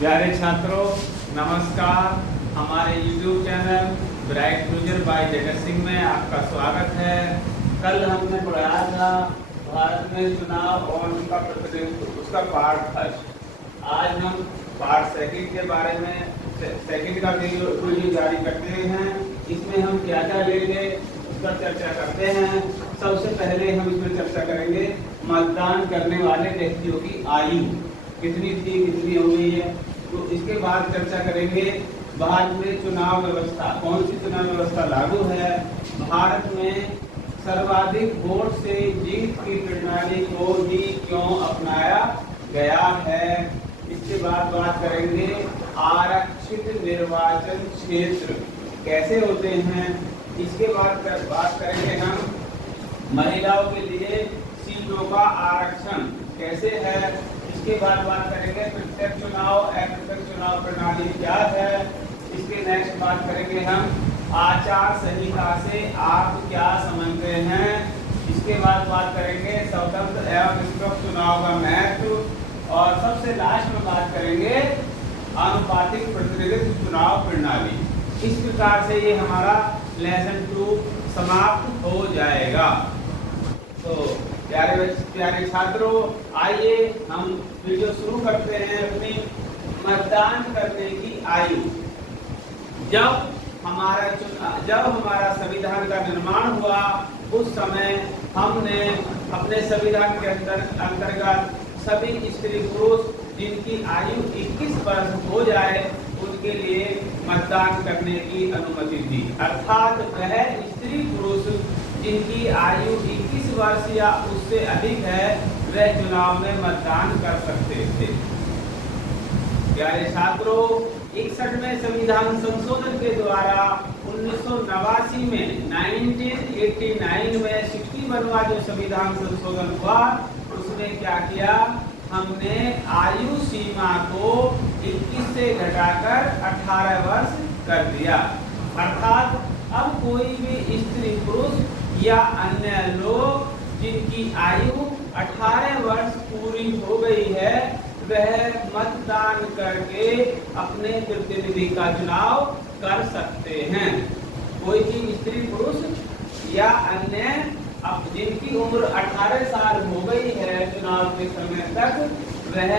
प्यारे छात्रों, नमस्कार। हमारे YouTube channel Bright Future by Jagat Singh में आपका स्वागत है। कल हमने पढ़ाया था भारत में चुनाव और उनका प्रतिनिधित्व, उसका पार्ट फर्स्ट। आज हम पार्ट सेकंड के बारे में सेकंड का वीडियो जारी करते हैं। इसमें हम क्या क्या लेंगे उस पर चर्चा करते हैं। सबसे पहले हम इसमें चर्चा करेंगे मतदान करने वाले व्यक्तियों की आयु कितनी थी, कितनी हो गई है। तो इसके बाद चर्चा करेंगे भारत में चुनाव व्यवस्था, कौन सी चुनाव व्यवस्था लागू है। भारत में सर्वाधिक वोट से जीत की प्रणाली को ही क्यों अपनाया गया है। इसके बाद बात करेंगे आरक्षित निर्वाचन क्षेत्र कैसे होते हैं। इसके बाद बात करेंगे हम महिलाओं के लिए सीटों का आरक्षण कैसे है। इसके बाद बात करेंगे प्रत्यक्ष चुनाव, अप्रत्यक्ष चुनाव प्रणाली क्या है। इसके नेक्स्ट बात करेंगे हम आचार संहिता से आप क्या समझते हैं। इसके बाद बात करेंगे स्वतंत्र एवं निष्पक्ष चुनाव का महत्व और सबसे लास्ट में बात करेंगे आनुपातिक प्रतिनिधित्व चुनाव प्रणाली। इस प्रकार से ये हमारा लेसन 2 समाप्त हो जाएगा। तो प्यारे छात्रों, आइए हम वीडियो शुरू करते हैं अपनी मतदान करने की आयु। जब हमारा संविधान का निर्माण हुआ उस समय हमने अपने संविधान के अंतर्गत सभी स्त्री पुरुष जिनकी आयु 21 वर्ष हो जाए उनके लिए मतदान करने की अनुमति दी। अर्थात वह स्त्री पुरुष जिनकी आयु 21 वर्ष या उससे अधिक है वह चुनाव में मतदान कर सकते थे। प्यारे छात्रों, 61वें संविधान संशोधन के द्वारा 1989 में 1989 में 61वां जो संविधान संशोधन हुआ उसने क्या किया, हमने आयु सीमा को 21 से घटाकर 18 वर्ष कर दिया। अर्थात अब कोई भी स्त्री पुरुष या अन्य लोग जिनकी आयु 18 वर्ष पूरी हो गई है वह मतदान करके अपने प्रतिनिधि का चुनाव कर सकते हैं। कोई भी स्त्री पुरुष या अन्य अब जिनकी उम्र 18 साल हो गई है चुनाव के समय तक वह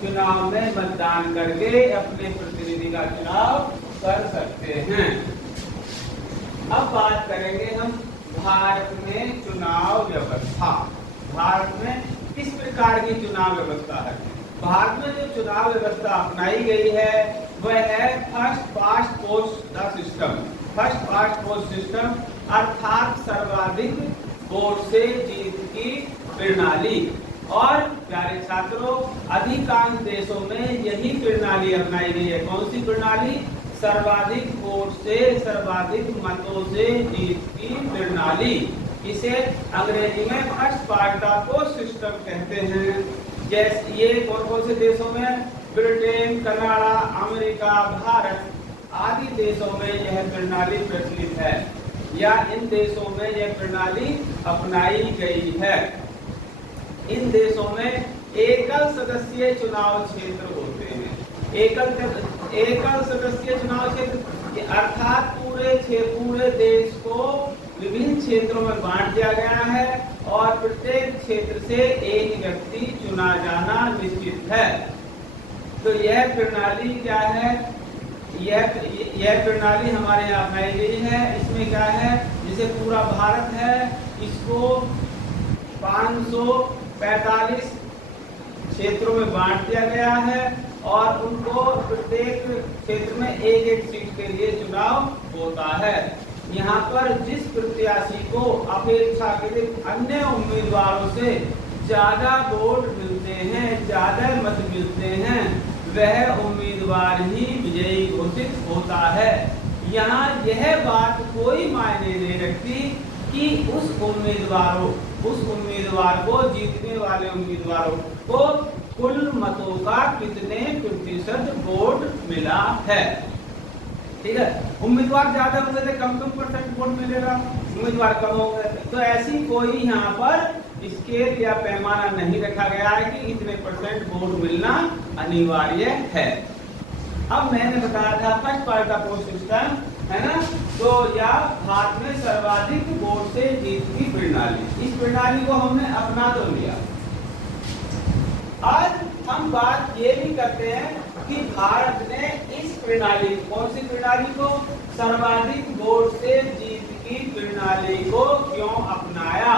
चुनाव में मतदान करके अपने प्रतिनिधि का चुनाव कर सकते हैं। अब बात करेंगे हम भारत में चुनाव व्यवस्था। भारत में किस प्रकार की चुनाव व्यवस्था है। भारत में जो चुनाव व्यवस्था अपनाई गई है वह है first past post the system. First past post system अर्थात सर्वाधिक वोट से जीत की प्रणाली। और प्यारे छात्रों, अधिकांश देशों में यही प्रणाली अपनाई गई है। कौन सी प्रणाली? सर्वाधिक वोट से सर्वाधिक मतों से जीत की प्रणाली। इसे अंग्रेजी में first past the post system कहते हैं। जैसे ये कौन कौन से देशों में? ब्रिटेन, कनाडा, अमेरिका, भारत आदि देशों में यह प्रणाली प्रचलित है या इन देशों में यह प्रणाली अपनाई गई है। इन देशों में एकल सदस्यीय चुनाव क्षेत्र होते हैं। एकल सदस्यीय चुनाव क्षेत्र अर्थात पूरे देश को विभिन्न क्षेत्रों में बांट दिया गया है और प्रत्येक क्षेत्र से एक व्यक्ति चुना जाना निश्चित है। तो यह प्रणाली क्या है? यह प्रणाली हमारे यहाँ अपनाई गई है। इसमें क्या है, जैसे पूरा भारत है इसको 545 क्षेत्रों में बांट दिया गया है और उनको प्रत्येक क्षेत्र में एक सीट के लिए चुनाव होता है। यहाँ पर जिस प्रत्याशी को अपेक्षाकृत अन्य उम्मीदवारों से ज्यादा वोट मिलते हैं, ज्यादा मत मिलते हैं, वह उम्मीदवार ही विजयी घोषित होता है। यहाँ यह बात कोई मायने नहीं रखती कि उस उम्मीदवार को जीतने वाले उम्मीदवारों को कुल मतों का कितने प्रतिशत वोट मिला है। ठीक है, उम्मीदवार ज्यादा होंगे तो कम परसेंट वोट मिलेगा, उम्मीदवार कम होंगे तो ऐसी कोई यहाँ पर स्केल या पैमाना नहीं रखा गया है कि इतने परसेंट वोट मिलना अनिवार्य है। अब मैंने बताया था फर्स्ट पार्ट का पोस्ट सिस्टम है ना, तो या भारत में सर्वाधिक वोट से जीत की प्रणाली, इस प्रणाली को हमने अपना तो लिया। आज हम बात ये भी करते हैं कि भारत ने इस प्रणाली, कौन सी प्रणाली को, सर्वाधिक वोट से जीत की प्रणाली को क्यों अपनाया,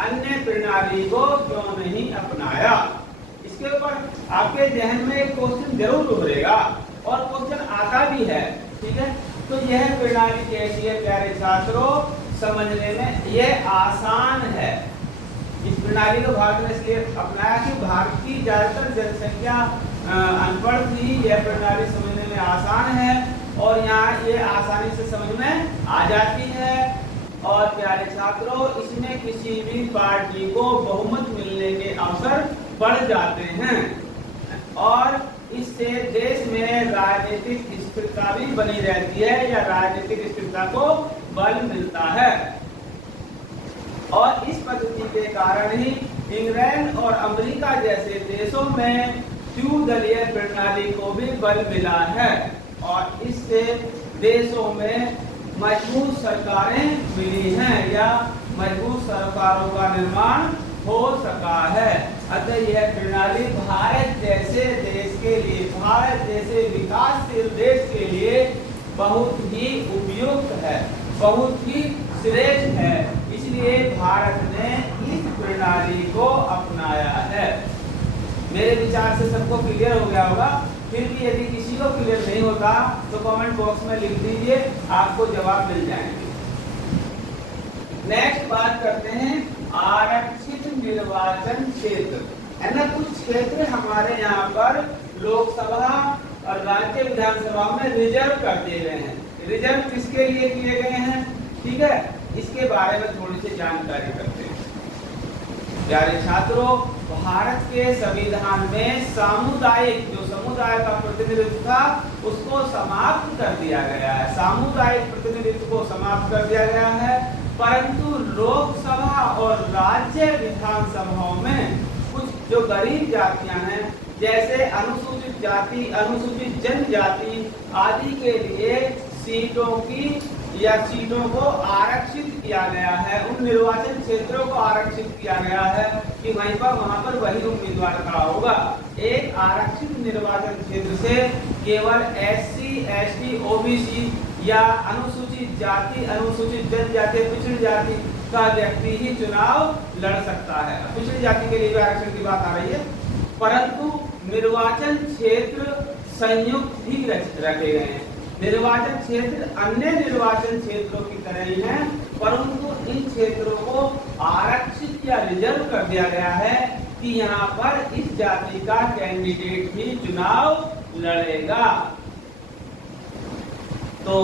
अन्य प्रणाली को क्यों नहीं अपनाया। इसके ऊपर आपके जहन में एक क्वेश्चन जरूर उभरेगा और क्वेश्चन आता भी है, ठीक है। तो यह प्रणाली कैसी है प्यारे छात्रों, समझने में यह आसान है। इस प्रणाली को भारत ने इसलिए अपनाया कि भारत की ज्यादातर जनसंख्या अनपढ़ थी, यह प्रणाली समझने में आसान है और यहाँ ये आसानी से समझ में आ जाती है। और प्यारे छात्रों, इसमें किसी भी पार्टी को बहुमत मिलने के अवसर बढ़ जाते हैं और इससे देश में राजनीतिक स्थिरता भी बनी रहती है या राजनीतिक स्थिरता को बल मिलता है। और इस पद्धति के कारण ही इंग्लैंड और अमेरिका जैसे देशों में द्विदलीय प्रणाली को भी बल मिला है और इससे देशों में मजबूत सरकारें मिली हैं या मजबूत सरकारों का निर्माण हो सका है। अतः यह प्रणाली भारत जैसे देश के लिए, भारत जैसे विकासशील देश के लिए बहुत ही उपयुक्त है, बहुत ही श्रेष्ठ है। इसलिए भारत ने इस प्रणाली को अपनाया है। मेरे विचार से सबको क्लियर हो गया होगा। फिर भी यदि किसी को क्लियर नहीं होता तो कमेंट बॉक्स में लिख दीजिए, आपको जवाब मिल जाएंगे। नेक्स्ट बात करते हैं आरक्षित निर्वाचन क्षेत्र, है ना। कुछ क्षेत्र हमारे यहाँ पर लोकसभा और राज्य विधानसभा में रिजर्व कर दिए गए हैं। रिजर्व किसके लिए किए गए हैं, ठीक है, इसके बारे में थोड़ी सी जानकारी करते हैं। प्यारे छात्रों, भारत के संविधान में सामुदायिक, जो समुदाय का प्रतिनिधित्व था उसको समाप्त कर दिया गया है, सामुदायिक प्रतिनिधित्व को समाप्त कर दिया गया है। परंतु लोकसभा और राज्य विधानसभाओं में कुछ जो गरीब जातियां हैं, जैसे अनुसूचित जाति, अनुसूचित जनजाति आदि के लिए सीटों की या सीटों को आरक्षित किया गया है, उन निर्वाचन क्षेत्रों को आरक्षित किया गया है कि वहां पर वही उम्मीदवार खड़ा होगा। एक आरक्षित निर्वाचन क्षेत्र से केवल SC, ST, OBC या अनुसूचित जाति, अनुसूचित जनजाति, पिछड़ी जाति का व्यक्ति ही चुनाव लड़ सकता है। पिछड़ी जाति के लिए भी आरक्षण की बात आ रही है, परंतु निर्वाचन क्षेत्र संयुक्त ही रखे गए हैं। निर्वाचन क्षेत्र अन्य निर्वाचन क्षेत्रों की तरह ही हैं, परंतु इन क्षेत्रों को आरक्षित या रिजर्व कर दिया गया है कि यहाँ पर इस जाति का कैंडिडेट ही चुनाव लड़ेगा। तो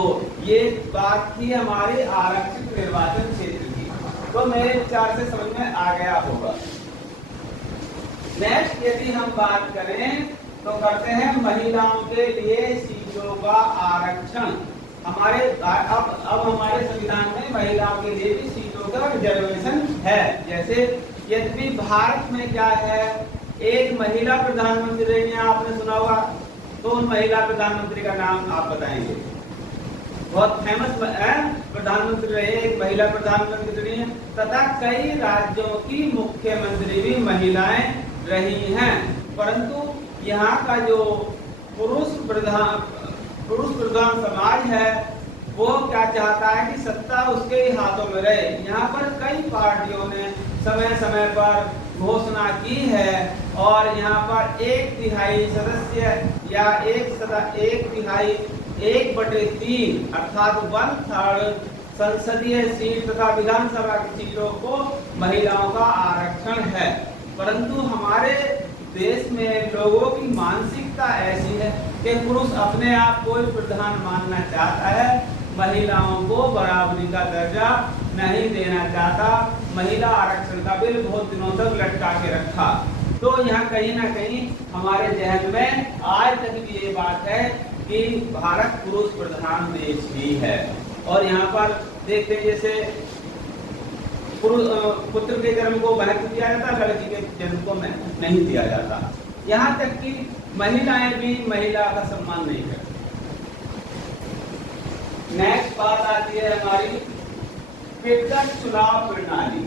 ये बात थी हमारे आरक्षित निर्वाचन क्षेत्र की, तो मेरे विचार से समझ में आ गया होगा। नेक्स्ट यदि हम बात करें तो करते हैं महिलाओं के लिए सीटों का आरक्षण। हमारे अब हमारे संविधान में महिलाओं के लिए भी सीटों का रिजर्वेशन है। जैसे यद्यपि भारत में क्या है, एक महिला प्रधानमंत्री रही है, आपने सुना होगा, तो उन महिला प्रधानमंत्री का नाम आप बताएंगे। बहुत फेमस प्रधानमंत्री रहे, एक महिला प्रधानमंत्री है, तथा कई राज्यों की मुख्यमंत्री भी महिलाएं रही हैं। परंतु यहाँ का जो पुरुष प्रधान समाज है वो क्या चाहता है कि सत्ता उसके ही हाथों में रहे। यहाँ पर कई पार्टियों ने समय समय पर घोषणा की है और यहाँ पर 1/3 सदस्य या 1/3 1/3 अर्थात 1/3 संसदीय सीट तथा विधानसभा की सीटों को महिलाओं का आरक्षण है। परंतु हमारे देश में लोगों की मानसिकता ऐसी है कि पुरुष अपने आप को प्रधान मानना चाहता है, महिलाओं को बराबरी का दर्जा नहीं देना चाहता। महिला आरक्षण का बिल बहुत दिनों तक लटका के रखा। तो यहाँ कहीं ना कहीं हमारे जहन में आज तक भी ये बात है कि भारत पुरुष प्रधान देश ही है। और यहाँ पर देखते हैं जैसे पुत्र के जन्म को महत्व दिया जाता है, लड़की के जन्म को नहीं दिया जाता। यहाँ तक कि महिलाएं भी महिला का सम्मान नहीं करती। नेक्स्ट बात आती है हमारी प्रत्यक्ष चुनाव प्रणाली।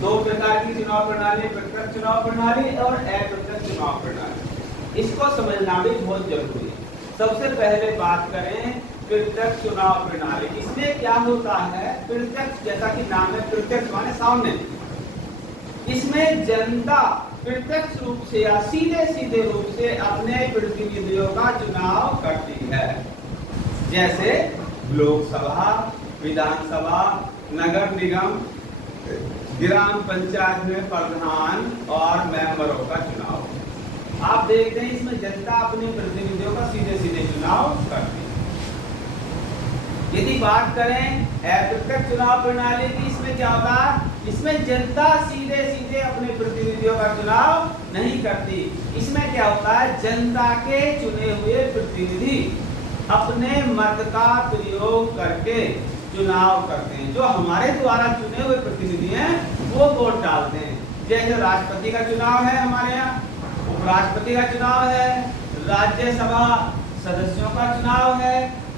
दो प्रकार की चुनाव प्रणाली, प्रत्यक्ष चुनाव प्रणाली और अप्रत्यक्ष चुनाव प्रणाली। इसको समझना भी बहुत जरूरी है। सबसे पहले बात करें प्रत्यक्ष चुनाव प्रणाली। इसमें क्या होता है, प्रत्यक्ष जैसा कि नाम है, प्रत्यक्ष माने सामने। इसमें जनता प्रत्यक्ष रूप से या सीधे सीधे रूप से अपने प्रतिनिधियों का चुनाव करती है। जैसे लोकसभा, विधानसभा, नगर निगम, ग्राम पंचायत में प्रधान और मेंबरों का चुनाव। आप देखते हैं इसमें जनता अपने प्रतिनिधियों का सीधे सीधे चुनाव करती है। यदि बात करें अप्रत्यक्ष चुनाव प्रणाली की, इसमें क्या होता है, इसमें जनता सीधे सीधे अपने प्रतिनिधियों का चुनाव नहीं करती। इसमें क्या होता है, जनता के चुने हुए प्रतिनिधि अपने मत का प्रयोग करके चुनाव करते हैं। जो हमारे द्वारा चुने हुए प्रतिनिधि हैं वो वोट डालते हैं। जैसे राष्ट्रपति का चुनाव है हमारे यहाँ, उपराष्ट्रपति का चुनाव है, राज्यसभा सदस्यों का चुनाव है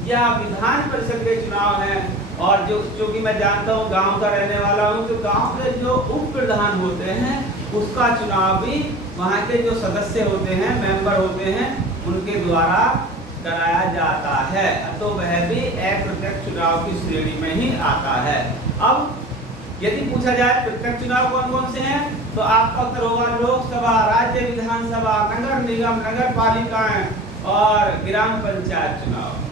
या विधान परिषद के चुनाव है। और जो कि मैं जानता हूँ, गांव का रहने वाला हूँ, तो गांव के जो उप प्रधान होते हैं उसका चुनाव भी वहाँ के जो सदस्य होते हैं, मेंबर होते हैं, उनके द्वारा कराया जाता है। तो वह भी अप्रत्यक्ष चुनाव की श्रेणी में ही आता है। अब यदि पूछा जाए प्रत्यक्ष चुनाव कौन कौन से हैं, तो आपका उत्तर होगा लोकसभा, राज्य विधानसभा, नगर निगम, नगर पालिकाएं और ग्राम पंचायत चुनाव।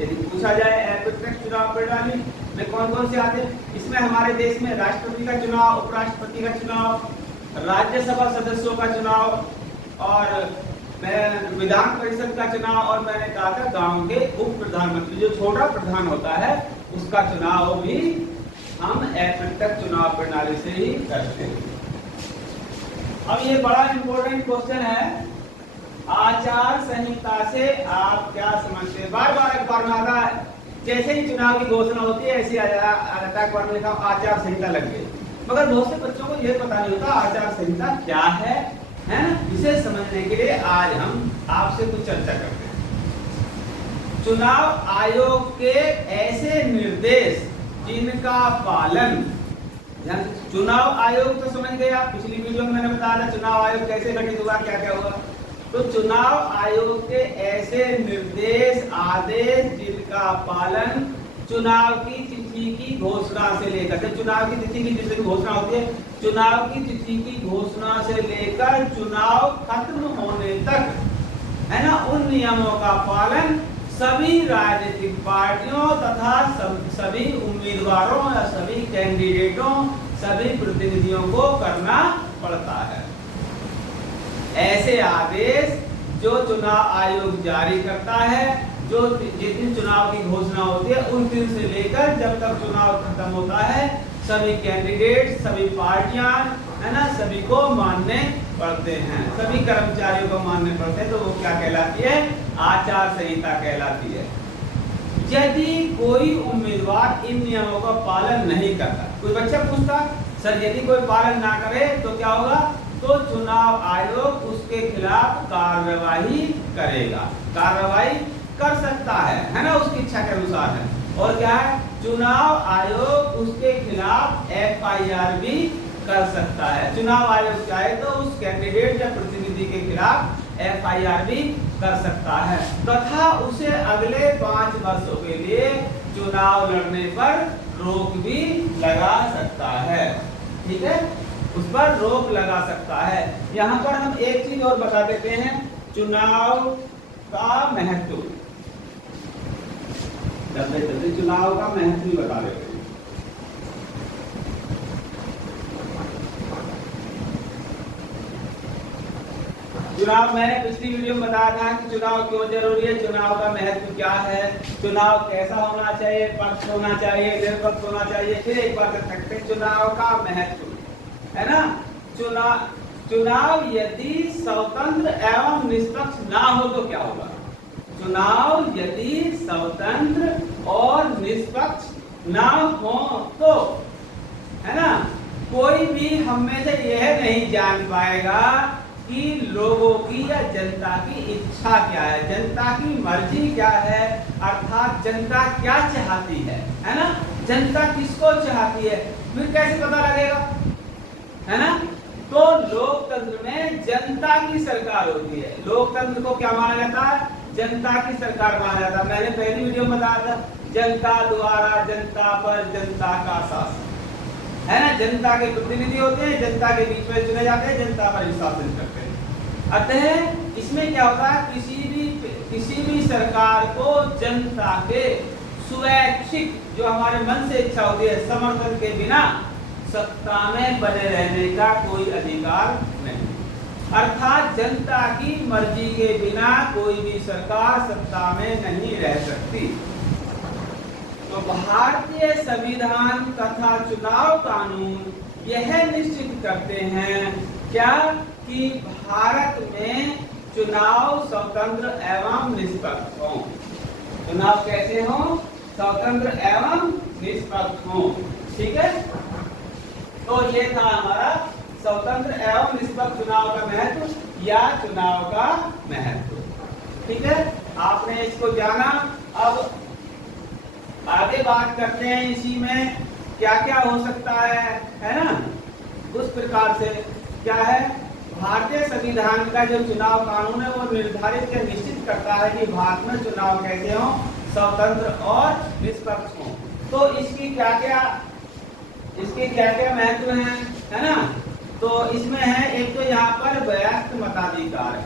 यदि पूछा जाए अप्रत्यक्ष चुनाव प्रणाली में कौन कौन से आते हैं, इसमें हमारे देश में राष्ट्रपति का चुनाव, उपराष्ट्रपति का चुनाव, राज्यसभा सदस्यों का चुनाव और विधान परिषद का चुनाव, और मैंने कहा था गांव के उप प्रधानमंत्री, जो छोटा प्रधान होता है, उसका चुनाव भी हम अप्रत्यक्ष चुनाव प्रणाली से ही करते हैं। अब ये बड़ा इंपॉर्टेंट क्वेश्चन है, आचार संहिता से आप क्या समझते हैं। बार बार अखबार में आता है, जैसे ही चुनाव की घोषणा होती है ऐसे अखबार में लिखा आचार संहिता लग गई। मगर बहुत से बच्चों को यह पता नहीं होता आचार संहिता क्या है ना। इसे समझने के लिए आज हम आपसे कुछ चर्चा करते हैं। चुनाव आयोग के ऐसे निर्देश जिनका पालन, चुनाव आयोग तो समझ गए आप, पिछली वीडियो में मैंने बताया था चुनाव आयोग कैसे गठित हुआ, क्या क्या हुआ। तो चुनाव आयोग के ऐसे निर्देश आदेश जिनका पालन चुनाव की तिथि की घोषणा से लेकर, चुनाव की तिथि की जिस दिन घोषणा होती है, चुनाव की तिथि की घोषणा से लेकर चुनाव खत्म होने तक, है ना, उन नियमों का पालन सभी राजनीतिक पार्टियों तथा सभी उम्मीदवारों या सभी कैंडिडेटों, सभी प्रतिनिधियों को करना पड़ता है। ऐसे आदेश जो चुनाव आयोग जारी करता है, जो जिस दिन चुनाव की घोषणा होती है उस दिन से लेकर जब तक चुनाव खत्म होता है, सभी कैंडिडेट, सभी पार्टियां, है ना, सभी को मानने पड़ते हैं, सभी कर्मचारियों को मानने पड़ते हैं। तो वो क्या कहलाती है, आचार संहिता कहलाती है। यदि कोई उम्मीदवार इन नियमों का पालन नहीं करता, कोई बच्चा पूछता सर यदि कोई पालन ना करे तो क्या होगा, तो चुनाव आयोग उसके खिलाफ कार्रवाई करेगा, कार्रवाई कर सकता है ना, उसकी इच्छा के अनुसार है। और क्या है, चुनाव आयोग उसके खिलाफ FIR भी कर सकता है। चुनाव आयोग चाहे तो उस कैंडिडेट या प्रतिनिधि के खिलाफ FIR भी कर सकता है तथा उसे अगले 5 वर्षों के लिए चुनाव लड़ने पर रोक भी लगा सकता है। ठीक है, उस पर रोक लगा सकता है। यहाँ पर हम एक चीज और बता देते हैं, चुनाव का महत्व, जल्दी चुनाव का महत्व बता देते हैं। चुनाव, मैंने पिछली वीडियो में बताया था कि चुनाव क्यों जरूरी है, चुनाव का महत्व क्या है, चुनाव कैसा होना चाहिए, पक्ष होना चाहिए, निष्पक्ष होना चाहिए। फिर एक बार कर सकते हैं, चुनाव का महत्व, है ना। चुनाव यदि स्वतंत्र एवं निष्पक्ष ना हो तो क्या होगा, चुनाव यदि स्वतंत्र और निष्पक्ष ना हो तो, है ना, कोई भी हम में से यह नहीं जान पाएगा कि लोगों की या जनता की इच्छा क्या है, जनता की मर्जी क्या है, अर्थात जनता क्या चाहती है ना, जनता किसको चाहती है, फिर कैसे पता लगेगा, है ना। तो लोकतंत्र में जनता की सरकार होती है। लोकतंत्र को क्या माना जाता है, जनता की सरकार माना जाता है। मैंने पहली वीडियो में बताया था, जनता द्वारा जनता पर जनता का शासन, है ना। जनता के प्रतिनिधि होते हैं, जनता के बीच में चुने जाते हैं, जनता पर शासन करते हैं। अतः इसमें क्या होता है, किसी भी सरकार को जनता के स्वैच्छिक, जो हमारे मन से इच्छा होती है, समर्थन के बिना सत्ता में बने रहने का कोई अधिकार नहीं। अर्थात जनता की मर्जी के बिना कोई भी सरकार सत्ता में नहीं रह सकती। तो भारतीय संविधान तथा चुनाव कानून यह निश्चित करते हैं क्या, कि भारत में चुनाव स्वतंत्र एवं निष्पक्ष हो। चुनाव कैसे हो, स्वतंत्र एवं निष्पक्ष हो, ठीक है। तो ये था हमारा स्वतंत्र एवं निष्पक्ष चुनाव का महत्व या चुनाव का महत्व, ठीक है। आपने इसको जाना। अब आगे बात करते हैं इसी में क्या क्या हो सकता है ना। उस प्रकार से क्या है, भारतीय संविधान का जो चुनाव कानून है वो निर्धारित या निश्चित करता है कि भारत में चुनाव कैसे हो, स्वतंत्र और निष्पक्ष हो। तो इसकी क्या क्या महत्व है ना। तो इसमें है, एक तो यहाँ पर वयस्क मताधिकार है।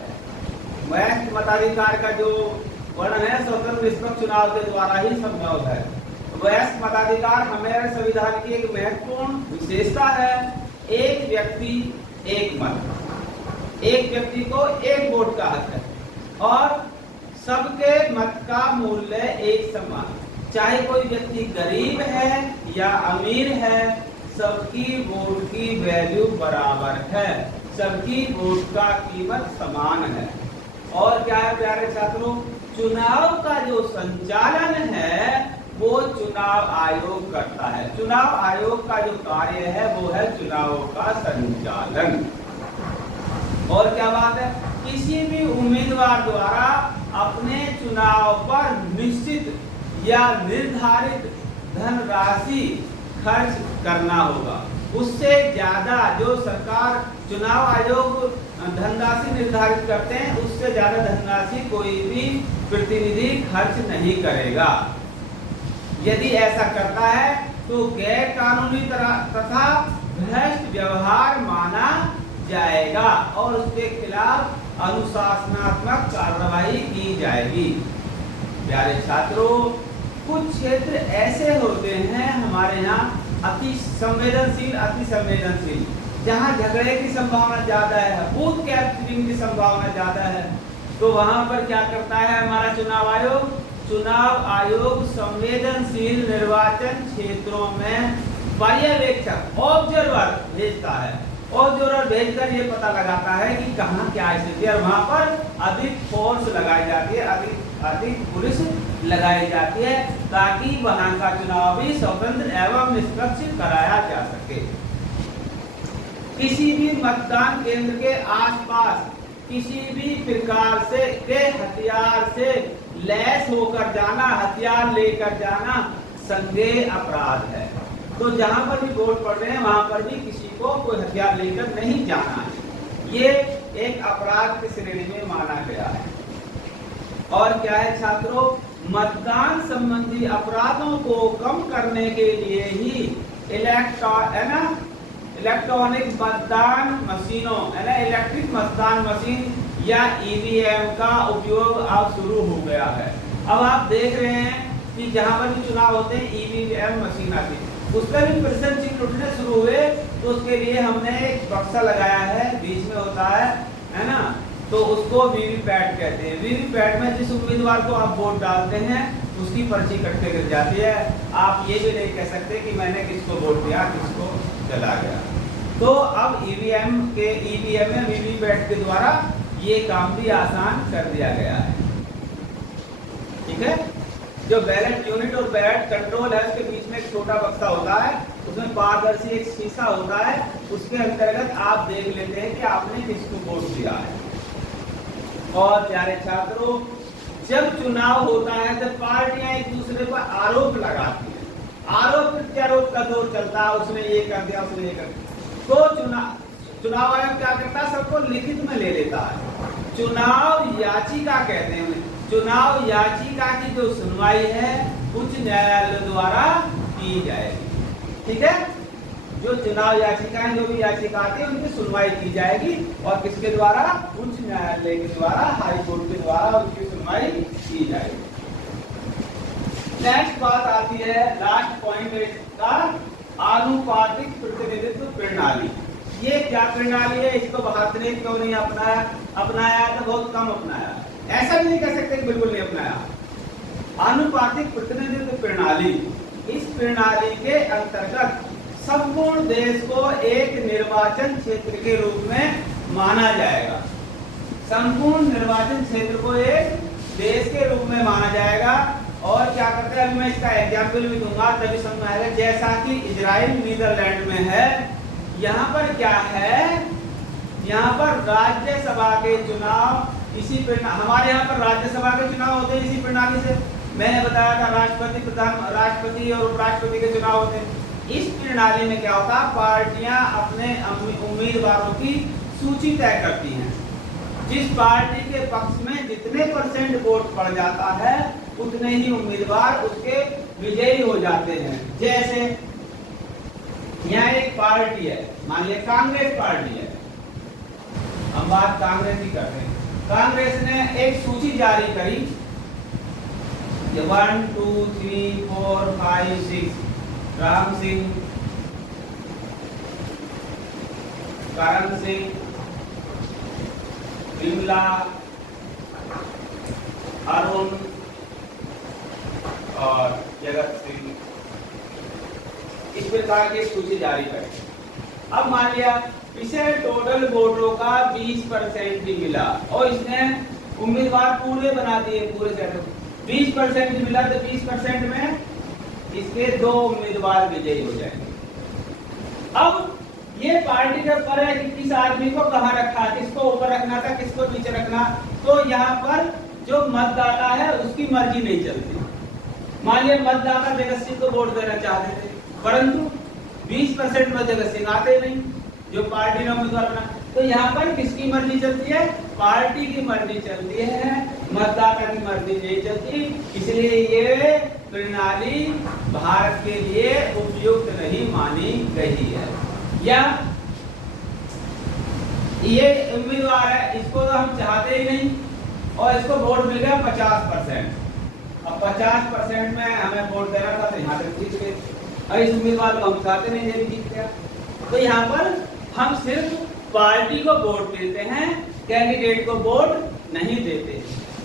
वयस्क मताधिकार का जो वर्णन है स्वतंत्र निष्पक्ष चुनाव के द्वारा ही संभव है। वयस्क मताधिकार हमारे संविधान की एक महत्वपूर्ण विशेषता है। एक व्यक्ति एक मत, एक व्यक्ति को एक वोट का हक है और सबके मत का मूल्य एक समान। चाहे कोई व्यक्ति गरीब है या अमीर है, सबकी वोट की वैल्यू बराबर है, सबकी वोट का कीमत समान है। और क्या है प्यारे छात्रों, चुनाव का जो संचालन है वो चुनाव आयोग करता है। चुनाव आयोग का जो कार्य है वो है चुनावों का संचालन। और क्या बात है, किसी भी उम्मीदवार द्वारा अपने चुनाव पर निश्चित या निर्धारित धनराशि खर्च करना होगा। उससे ज्यादा जो सरकार चुनाव आयोग धनराशि निर्धारित करते हैं, उससे ज्यादा धनराशि कोई भी प्रतिनिधि खर्च नहीं करेगा। यदि ऐसा करता है तो गैर कानूनी तथा भ्रष्ट व्यवहार माना जाएगा और उसके खिलाफ अनुशासनात्मक कार्रवाई की जाएगी। प्यारे छात्रों, कुछ क्षेत्र ऐसे होते हैं हमारे यहाँ अति संवेदनशील, जहाँ झगड़े की संभावना ज्यादा है, बूथ कैप्चरिंग की संभावना ज्यादा है। तो वहां पर क्या करता है हमारा चुनाव आयोग? चुनाव आयोग संवेदनशील निर्वाचन क्षेत्रों में पर्यवेक्षक ऑब्जर्वर भेजता है। ऑब्जर्वर भेजकर ये पता लगाता है कि कहाँ क्या स्थिति है और वहां पर अधिक फोर्स लगाई जाती है, अधिक पुलिस लगाई जाती है, ताकि वहां का चुनाव भी स्वतंत्र एवं निष्पक्ष कराया जा सके। किसी भी मतदान केंद्र के आसपास किसी भी प्रकार से के हथियार से लैस होकर जाना, हथियार लेकर जाना संज्ञेय अपराध है। तो जहां पर भी वोट पड़ रहे हैं वहां पर भी किसी को कोई हथियार लेकर नहीं जाना है। ये एक अपराध की श्रेणी में माना गया है। और क्या है छात्रों, मतदान संबंधी अपराधों को कम करने के लिए ही इलेक्ट्रॉनिक मतदान मशीनों इलेक्ट्रिक मतदान मशीन या ईवीएम का उपयोग अब शुरू हो गया है। अब आप देख रहे हैं कि जहां पर भी चुनाव होते हैं ईवीएम मशीन आती है, उसका भी प्रतिशत चिन्ह उठने शुरू हुए। तो उसके लिए हमने एक बक्सा लगाया है, बीच में होता है ना, तो उसको वीवीपैट कहते हैं। वीवीपैट में जिस उम्मीदवार को आप वोट डालते हैं उसकी पर्ची कट के गिर जाती है। आप ये भी नहीं कह सकते कि मैंने किसको वोट दिया, किसको चला गया। तो अब ईवीएम में वीवीपैट के द्वारा ये काम भी आसान कर दिया गया है। ठीक है, जो बैलेट यूनिट और बैलेट कंट्रोल है उसके बीच में एक छोटा बक्सा होता है, उसमें पारदर्शी एक शीशा होता है, उसके अंतर्गत आप देख लेते हैं कि आपने किसको वोट दिया है। और प्यारे छात्रों, जब चुनाव होता है तो पार्टियां एक दूसरे पर आरोप लगाती हैं, आरोप प्रत्यारोप का दौर चलता है, उसने ये कर दिया, उसने ये कर दिया। तो चुनाव आयोग क्या करता है, सबको लिखित में ले लेता है। चुनाव याचिका कहते हैं, चुनाव याचिका की जो सुनवाई है उच्च न्यायालय द्वारा की जाएगी। ठीक है, जो चुनाव याचिकाएं, जो भी याचिका आती है उनकी सुनवाई की जाएगी और किसके द्वारा, उच्च न्यायालय के द्वारा, हाई कोर्ट के द्वारा उनकी सुनवाई की जाएगी। नेक्स्ट बात आती है, लास्ट पॉइंट का आनुपातिक प्रतिनिधित्व प्रणाली। ये क्या प्रणाली है, इसको भारत ने क्यों नहीं अपनाया तो बहुत कम अपनाया, ऐसा भी नहीं कह सकते कि बिल्कुल नहीं अपनाया। आनुपातिक प्रतिनिधित्व प्रणाली, इस प्रणाली के अंतर्गत संपूर्ण देश को एक निर्वाचन क्षेत्र के रूप में माना जाएगा। संपूर्ण निर्वाचन क्षेत्र को एक देश के रूप में माना जाएगा। और क्या करते हैं, अभी मैं इसका एग्जाम्पल भी दूंगा तभी समझ में आएगा। जैसा कि इजराइल नीदरलैंड में है, यहाँ पर क्या है, यहाँ पर राज्यसभा के चुनाव इसी प्रणाली, हमारे यहाँ पर राज्यसभा के चुनाव होते हैं इसी प्रणाली से। मैंने बताया था राष्ट्रपति और उपराष्ट्रपति के चुनाव होते हैं। इस प्रणाली में क्या होता है, पार्टियां अपने उम्मीदवारों की सूची तय करती हैं। जिस पार्टी के पक्ष में जितने % वोट पड़ जाता है उतने ही उम्मीदवार उसके विजयी हो जाते हैं। जैसे यहाँ एक पार्टी है, मान लिया कांग्रेस पार्टी है, हम बात कांग्रेस की करते हैं। कांग्रेस ने एक सूची जारी करी, 1 2 3 4 5 6, राम सिंह, करण सिंह, विमला, अरुण और जगत सिंह, इस प्रकार की सूची जारी करें। अब मान लिया इसे टोटल वोटों का 20% ही मिला और इसने उम्मीदवार पूरे बना दिए, पूरे सेट 20% मिला तो 20% में इसके 2 उम्मीदवार विजयी हो जाएंगे। अब ये पार्टी के ऊपर है कि किस आदमी को कहाँ रखा, किसको ऊपर रखना था, किसको नीचे रखना। तो यहाँ पर जो मतदाता है उसकी मर्जी नहीं चलती। मान लिया मतदाता जगत सिंह को वोट देना चाहते थे, परंतु 20% में जगत सिंह आते नहीं, जो पार्टी ने उम्मीदवार बना। तो यहाँ पर किसकी मर्जी चलती है, पार्टी की मर्जी चलती है, मतदाता की मर्जी नहीं चलती। इसलिए ये प्रणाली भारत के लिए उपयुक्त नहीं मानी गई है। या ये उम्मीदवार है, इसको तो हम चाहते ही नहीं और इसको वोट मिल गया 50%। अब 50% में हमें वोट देना था तो यहाँ तक जीत गए, और इस उम्मीदवार को हम चाहते नहीं, ये भी जीत गया। तो यहाँ पर हम सिर्फ पार्टी को वोट देते हैं, कैंडिडेट को वोट नहीं देते।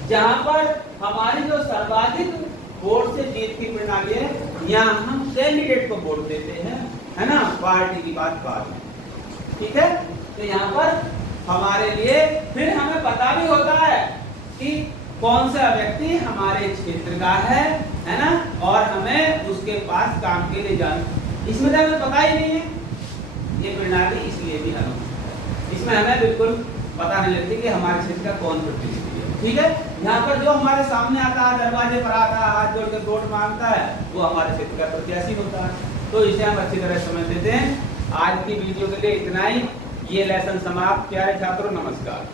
जहाँ पर हमारी जो सर्वाधिक वोट से जीत की प्रणाली है, यहाँ हम कैंडिडेट को वोट देते हैं, है ना, पार्टी की बात बाद में। ठीक है, तो यहाँ पर हमारे लिए फिर हमें पता भी होता है कि कौन सा व्यक्ति हमारे क्षेत्र का है ना, और हमें उसके पास काम के लिए जाना। इसमें तो हमें पता ही नहीं है, ये प्रणाली इसलिए भी अनूठी है। इसमें हमें बिल्कुल पता नहीं लगती कि हमारे क्षेत्र का कौन प्रतिनिधि है। ठीक है, यहाँ पर जो हमारे सामने आता है, दरवाजे पर आता है, हाथ जोड़ के वोट मांगता है, वो हमारे क्षेत्र का प्रत्याशी होता है। तो इसे हम अच्छी तरह समझ लेते हैं। आज की वीडियो के लिए इतना ही। ये लेसन समाप्त। प्यारे छात्रों, नमस्कार।